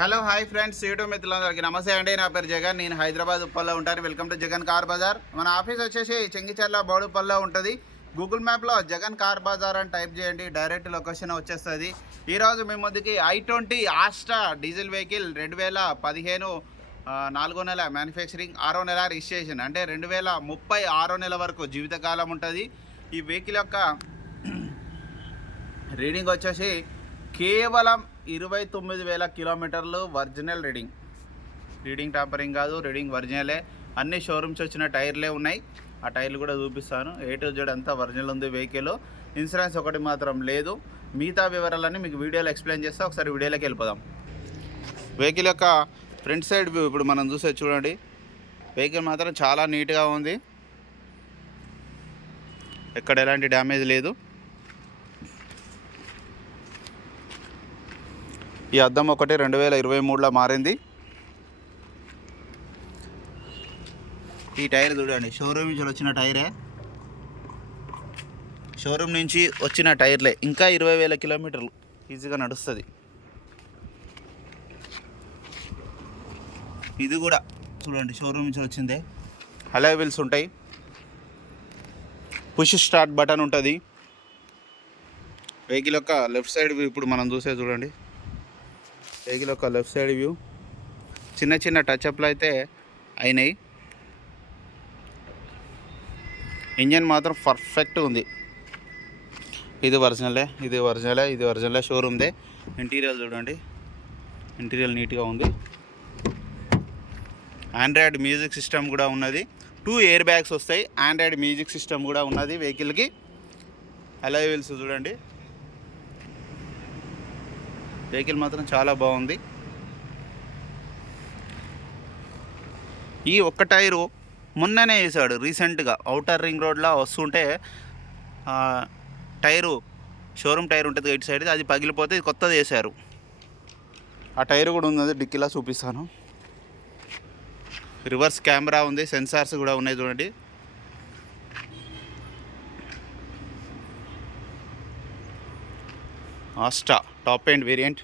Hello hi friends, YouTube మిత్రులందరికీ నమస్తే అండి. నా పేరు జగన్. నేను హైదరాబాద్ ఉప్పల్లో ఉంటాను. Welcome to Jagan car Bazaar. మన ఆఫీస్ వచ్చేసి చెంగిచెర్ల బోడుపల్లో ఉంటుంది. గూగుల్ మ్యాప్లో జగన్ కార్ బజార్ అని టైప్ చేయండి, డైరెక్ట్ లొకేషన్ వచ్చేస్తుంది. ఈరోజు మీ ముందుకి i20 ఆస్ట్రా డీజిల్ వెహికల్ 2015 4వ నెల మ్యానుఫ్యాక్చరింగ్, 6వ నెల రిజిస్ట్రేషన్, అంటే 2030 6వ నెల వరకు జీవితకాలం ఉంటుంది. ఈ వెహికల్ యొక్క రీడింగ్ వచ్చేసి కేవలం 29,000 కిలోమీటర్లు ఒరిజినల్ రీడింగ్ టాపరింగ్ కాదు, రీడింగ్ ఒరిజినలే. అన్ని షోరూమ్స్ వచ్చిన టైర్లే ఉన్నాయి. ఆ టైర్లు కూడా చూపిస్తాను. A to Z అంతా ఒరిజినల్ ఉంది వెహికల్. ఇన్సూరెన్స్ ఒకటి మాత్రం లేదు. మిగతా వివరాలన్నీ మీకు వీడియోలో ఎక్స్ప్లెయిన్ చేస్తా. ఒకసారి వీడియోలోకి వెళ్ళిపోదాం. వెహికల్ యొక్క ఫ్రంట్ సైడ్ వ్యూ ఇప్పుడు మనం చూసే చూడండి. వెహికల్ మాత్రం చాలా నీట్గా ఉంది, ఎక్కడ ఎలాంటి డ్యామేజ్ లేదు. ఈ అద్దం ఒకటి 2023లో మారింది. ఈ టైర్ చూడండి, షోరూమ్ నుంచి వచ్చిన టైరే, షోరూమ్ నుంచి వచ్చిన టైర్లే. ఇంకా 20,000 కిలోమీటర్లు ఈజీగా నడుస్తుంది. ఇది కూడా చూడండి, షోరూమ్ నుంచి వచ్చిందే. అలాయ్ వీల్స్ ఉంటాయి, పుష్ స్టార్ట్ బటన్ ఉంటుంది. వెహికల్ యొక్క లెఫ్ట్ సైడ్ వ్యూ ఇప్పుడు మనం చూసే చూడండి. వెహికల్ యొక్క లెఫ్ట్ సైడ్ వ్యూ చిన్న చిన్న టచ్అప్లు అయితే అయినాయి. ఇంజన్ మాత్రం పర్ఫెక్ట్ ఉంది. ఇది ఒరిజినలే షోరూమ్దే. ఇంటీరియర్ చూడండి, ఇంటీరియర్ నీట్గా ఉంది. ఆండ్రాయిడ్ మ్యూజిక్ సిస్టమ్ కూడా ఉన్నది. 2 ఎయిర్ బ్యాగ్స్ వస్తాయి. ఆండ్రాయిడ్ మ్యూజిక్ సిస్టమ్ కూడా ఉన్నది వెహికల్కి. అలాయ్ వీల్స్ చూడండి. వెహికల్ మాత్రం చాలా బాగుంది. ఈ ఒక్క టైరు మొన్ననే వేసాడు రీసెంట్గా. ఔటర్ రింగ్ రోడ్లో వస్తుంటే టైరు, షోరూమ్ టైర్ ఉంటుంది ఇటు సైడ్, అది పగిలిపోతే ఇది కొత్తది వేశారు. ఆ టైరు కూడా ఉన్నది, డిక్కీలా చూపిస్తాను. రివర్స్ కెమెరా ఉంది, సెన్సార్స్ కూడా ఉన్నాయి చూడండి. Astra top end variant.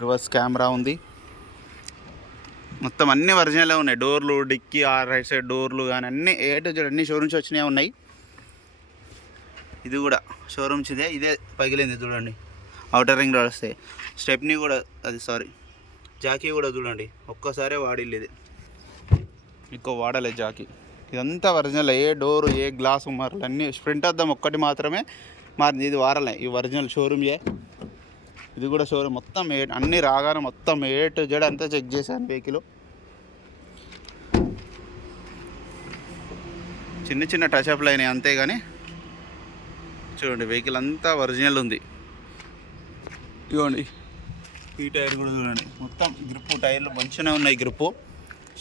Reverse camera ఉంది. మొత్తం అన్నీ ఒరిజినలే ఉన్నాయి. డోర్లు, డిక్కీ, రైట్ సైడ్ డోర్లు కానీ అన్నీ A to Z అన్నీ షోరూమ్స్ వచ్చినాయి ఉన్నాయి. ఇది కూడా షోరూమ్స్ ఇదే పగిలింది చూడండి. అవుటర్ రింగ్ రోడ్ వస్తాయి. స్టెప్నీ కూడా జాకీ కూడా చూడండి, ఒక్కసారే వాడిల్లు. ఇది ఎక్కువ వాడలేదు జాకీ. ఇదంతా ఒరిజినల్. ఏ డోరు, ఏ గ్లాసు మారలు అన్నీ. ఫ్రంట్ అద్దం ఒక్కటి మాత్రమే మారింది, ఇది వారలే. ఈ ఒరిజినల్ షోరూమ్ ఇది కూడా షోరూమ్. మొత్తం అన్నీ రాగానే మొత్తం A to Z అంతా చెక్ చేశాను వెహికల్. చిన్న చిన్న టచ్అప్లు అయినాయి అంతేగాని చూడండి వెహికల్ అంతా ఒరిజినల్ ఉంది. ఇవ్వండి, ఈ టైర్ కూడా చూడండి. మొత్తం గ్రిప్పు, టైర్లు మంచిగానే ఉన్నాయి. గ్రిప్పు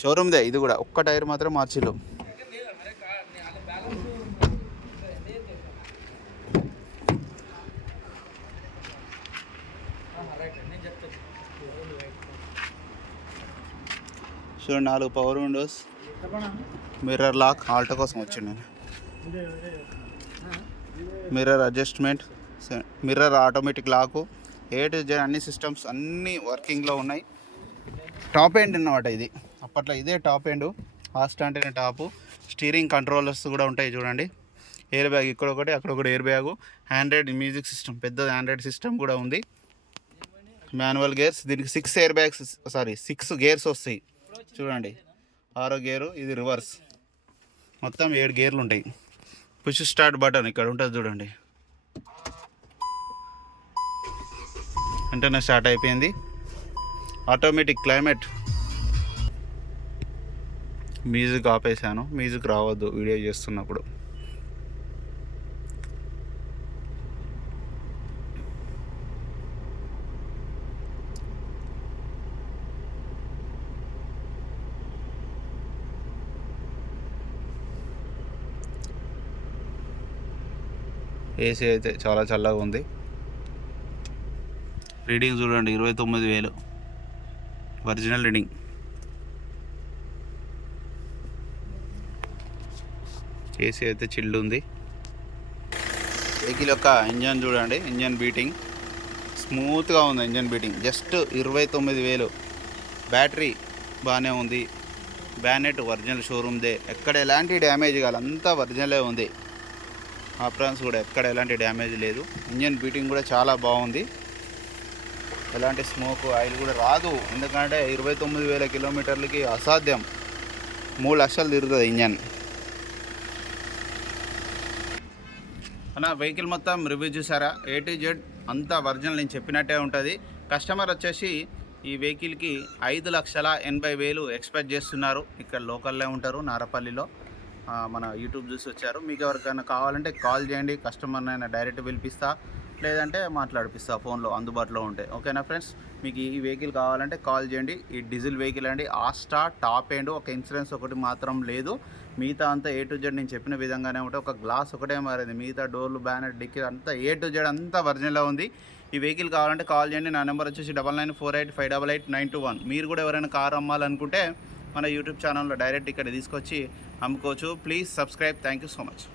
షోరూమ్దే. ఇది కూడా ఒక్క టైర్ మాత్రం మార్చిల్లు. చూడండి, 4 power windows, mirror lock, Alto కోసం వచ్చింది. Mirror adjustment, mirror automatic lock, A to Z అన్ని సిస్టమ్స్ అన్నీ వర్కింగ్లో ఉన్నాయి. టాప్ ఎండ్ అన్నమాట ఇది. అప్పట్లో ఇదే టాప్ ఎండ్. ఫాస్ట్ అంటేనే టాపు. స్టీరింగ్ కంట్రోలర్స్ కూడా ఉంటాయి చూడండి. ఎయిర్ బ్యాగ్ ఇక్కడ ఒకటి, అక్కడ ఒకటి air bag. Android music system, పెద్ద ఆండ్రాయిడ్ సిస్టమ్ కూడా ఉంది. Manual gears. దీనికి 6 గేర్స్ వస్తాయి చూడండి. 6వ గేరు, ఇది రివర్స్. మొత్తం 7 గేర్లు ఉంటాయి. పుష్ స్టార్ట్ బటన్ ఇక్కడ ఉంటుంది చూడండి. వెంటనే స్టార్ట్ అయిపోయింది. Automatic climate. మ్యూజిక్ ఆపేసాను, మ్యూజిక్ రావద్దు వీడియో చేస్తున్నప్పుడు. ఏసీ అయితే చాలా చల్లగా ఉంది. రీడింగ్ చూడండి, 29,000 ఒరిజినల్ రీడింగ్. ఏసీ అయితే చిల్డ్ ఉంది. వెహికల్ యొక్క ఇంజన్ చూడండి, ఇంజన్ బీటింగ్ స్మూత్గా ఉంది ఇంజన్ బీటింగ్. జస్ట్ 29,000. బ్యాటరీ బాగానే ఉంది. బ్యానెట్ ఒరిజినల్ షోరూమ్దే, ఎక్కడ ఎలాంటి డ్యామేజ్ కాదు, అంతా ఒరిజినలే ఉంది. ఆప్రాన్స్ కూడా ఎక్కడ ఎలాంటి డ్యామేజ్ లేదు. ఇంజన్ బీటింగ్ కూడా చాలా బాగుంది. ఎలాంటి స్మోక్ ఆయిల్ కూడా రాదు, ఎందుకంటే 29,000 కిలోమీటర్లకి అసాధ్యం. 3 లక్షలు తిరుగుతుంది ఇంజన్. అన్న వెహికల్ మొత్తం రివ్యూ చూసారా? A to Z అంతా ఒరిజినల్, నేను చెప్పినట్టే ఉంటుంది. కస్టమర్ వచ్చేసి ఈ వెహికల్కి 5,80,000 ఎక్స్పెక్ట్ చేస్తున్నారు. ఇక్కడ లోకల్లో ఉంటారు, నారపల్లిలో. మన యూట్యూబ్ చూసి వచ్చారు. మీకు ఎవరికైనా కావాలంటే కాల్ చేయండి, కస్టమర్నైనా డైరెక్ట్ పిలిపిస్తా, లేదంటే మాట్లాడిపిస్తా ఫోన్లో అందుబాటులో ఉంటాయి. ఓకేనా ఫ్రెండ్స్? మీకు ఈ వెహికల్ కావాలంటే కాల్ చేయండి. ఈ డీజిల్ వెహికల్ అండి, ఆస్టా టాప్ ఎండ్. ఒక ఇన్సూరెన్స్ ఒకటి మాత్రం లేదు, మిగతా అంతా A to Z నేను చెప్పిన విధంగానే ఉంటాయి. ఒక గ్లాస్ ఒకటే మారింది, మిగతా డోర్లు, బ్యానెట్, డిక్కీ అంతా A to Z అంతా ఒరిజినల్గా ఉంది. ఈ వెహికల్ కావాలంటే కాల్ చేయండి. నా నెంబర్ వచ్చేసి 9948588921. మీరు కూడా ఎవరైనా కారు అమ్మాలనుకుంటే మన యూట్యూబ్ ఛానల్లో డైరెక్ట్ ఇక్కడ తీసుకొచ్చి అమ్ముకోవచ్చు. Please subscribe. Thank you so much.